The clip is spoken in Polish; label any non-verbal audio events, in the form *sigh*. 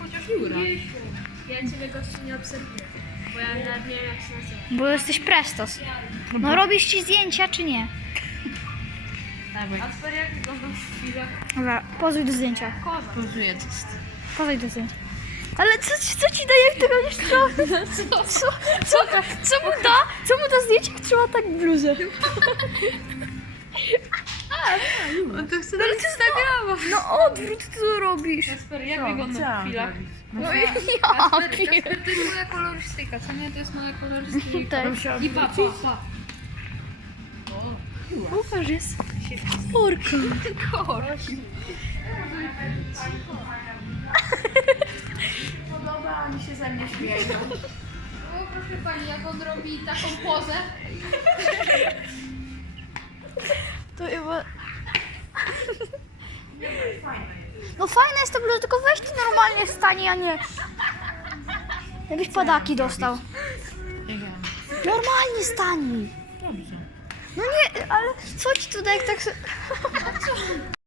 masz chociaż pióra. Ja ciebie gościu nie obserwuję. Bo ja nawet nie wiem jak się nazywa. Bo jesteś prestos. No robisz ci zdjęcia, czy nie? Dawaj. A teraz jak wyglądam w chwilach? Dobra, pozuj do zdjęcia. Koza. Pozuję. Pozuj do zdjęcia. Ale co, ci- co ci daje, jak to? *laughs* Co, co, co, co mu da? Co mu da zdjęcie, jak trzyma tak bluzę? *laughs* On to chce na Instagrama. No odwrót, co robisz? Kasper, jak wyglądam w chwilach? No i ja Kasper, *laughs* pier... Kasper, to jest moja kolorystyka, co nie? To jest moja kolorystyka. *laughs* Też. I pa, pa, pa. Łukasz jest. Orka. *laughs* Podoba, oni się ze mnie śmieją. O, proszę pani, jak on robi taką pozę. To chyba... No fajna jest ta bluza, tylko weź ty normalnie stanie, a nie... Jakbyś padaki dostał. Normalnie stani. Dobrze. No nie, ale co ci tutaj jak tak... *laughs*